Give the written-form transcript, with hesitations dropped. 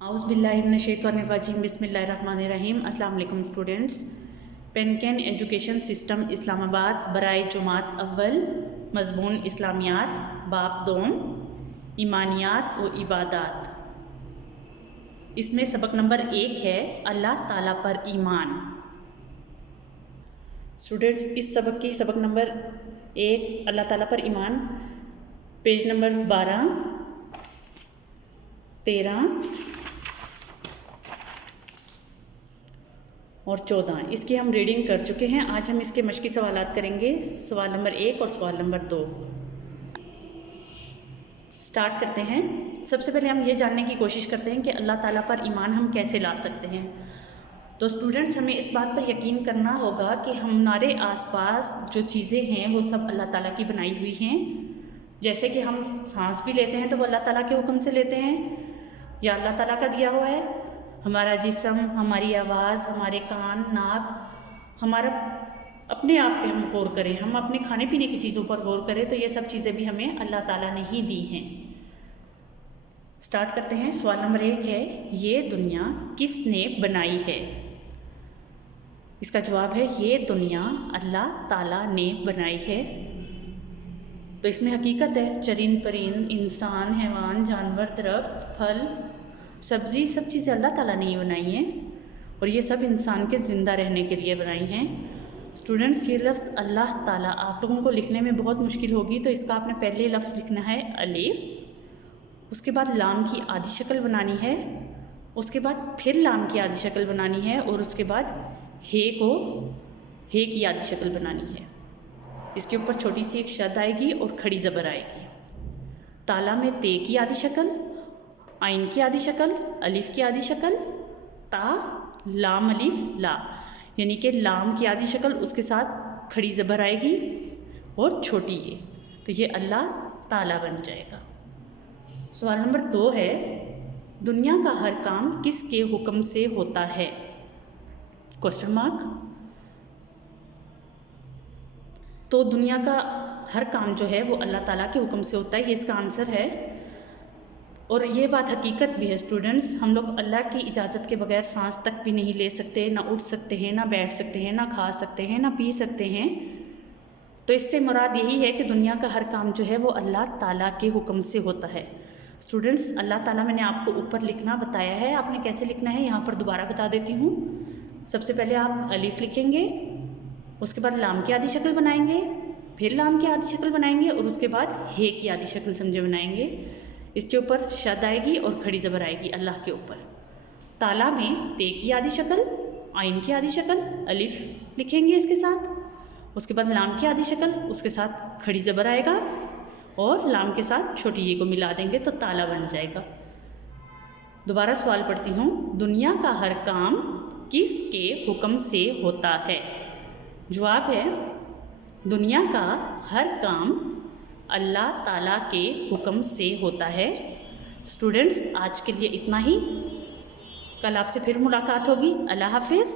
आउज़ बिल्लाहि मिनश शैतानिर रजीम बिस्मिल्लाहिर्रहमानिर्रहीम। अस्सलाम वालेकुम स्टूडेंट्स। पेनकेन एजुकेशन सिस्टम इस्लामाबाद बराए जुमात अव्वल मज़मून इस्लामियात बाब दोम ईमानियात व इबादात। इसमें सबक नंबर 1 है अल्लाह ताला पर ईमान। स्टूडेंट्स, इस सबक की सबक नंबर 1 अल्लाह ताला पर ईमान, पेज नंबर 12, 13 और 14 इसकी हम रीडिंग कर चुके हैं। आज हम इसके मश्की सवालात करेंगे, सवाल नंबर 1 और सवाल नंबर 2। स्टार्ट करते हैं। सबसे पहले हम ये जानने की कोशिश करते हैं कि अल्लाह ताला पर ईमान हम कैसे ला सकते हैं। तो स्टूडेंट्स, हमें इस बात पर यकीन करना होगा कि हमारे आसपास जो चीज़ें हैं वो सब अल्लाह ताला की बनाई हुई हैं। जैसे कि हम सांस भी लेते हैं तो वो अल्लाह ताला के हुक्म से लेते हैं या अल्लाह ताला का दिया हुआ है। हमारा जिस्म, हमारी आवाज़, हमारे कान, नाक, हमारा अपने आप पे हम गौर करें, हम अपने खाने पीने की चीज़ों पर गौर करें तो ये सब चीज़ें भी हमें अल्लाह ताला ने ही दी हैं। स्टार्ट करते हैं। सवाल नंबर 1 है, ये दुनिया किसने बनाई है? इसका जवाब है ये दुनिया अल्लाह ताला ने बनाई है। तो इसमें हकीकत है, चरिंद परिंद, इंसान, हैवान, जानवर, दरख्त, फल, सब्ज़ी, सब चीज़ें अल्लाह ताला ने ही बनाई हैं और ये सब इंसान के ज़िंदा रहने के लिए बनाई हैं। स्टूडेंट्स, ये लफ्ज़ अल्लाह ताला आप लोगों को लिखने में बहुत मुश्किल होगी, तो इसका आपने पहले लफ्ज़ लिखना है अलिफ, उसके बाद लाम की आधी शक्ल बनानी है, उसके बाद फिर लाम की आधी शक्ल बनानी है और उसके बाद हे की आधी शक्ल बनानी है। इसके ऊपर छोटी सी एक शद आएगी और खड़ी ज़बर आएगी। ताला में ते की आधी शक्ल, आइन की आधी शक्ल, अलिफ की आधी शक्ल, ता, लाम अलिफ ला, यानी कि लाम की आधी शक्ल, उसके साथ खड़ी ज़बर आएगी और छोटी ये, तो ये अल्लाह ताला बन जाएगा। सवाल नंबर 2 है, दुनिया का हर काम किसके हुक्म से होता है? Question mark. तो दुनिया का हर काम जो है वो अल्लाह ताला के हुक्म से होता है, ये इसका आंसर है। और ये बात हकीकत भी है स्टूडेंट्स, हम लोग अल्लाह की इजाज़त के बगैर सांस तक भी नहीं ले सकते, ना उठ सकते हैं, ना बैठ सकते हैं, ना खा सकते हैं, ना पी सकते हैं। तो इससे मुराद यही है कि दुनिया का हर काम जो है वो अल्लाह ताला के हुक्म से होता है। स्टूडेंट्स, अल्लाह ताला मैंने आपको ऊपर लिखना बताया है, आपने कैसे लिखना है यहाँ पर दोबारा बता देती हूँ। सबसे पहले आप अलिफ लिखेंगे, उसके बाद लाम की आधी शक्ल बनाएंगे, फिर लाम की आधी शक्ल बनाएंगे और उसके बाद हे की आधी शक्ल समझे बनाएंगे। इसके ऊपर शद आएगी और खड़ी ज़बर आएगी अल्लाह के ऊपर। ताला में ते की आधी शक्ल, आइन की आधी शक्ल, अलिफ लिखेंगे इसके साथ, उसके बाद लाम की आधी शक्ल, उसके साथ खड़ी ज़बर आएगा और लाम के साथ छोटी ये को मिला देंगे तो ताला बन जाएगा। दोबारा सवाल पढ़ती हूँ, दुनिया का हर काम किसके हुक्म से होता है? जवाब है दुनिया का हर काम अल्लाह ताला के हुक्म से होता है। स्टूडेंट्स, आज के लिए इतना ही। कल आपसे फिर मुलाकात होगी। अल्लाह हाफिज़।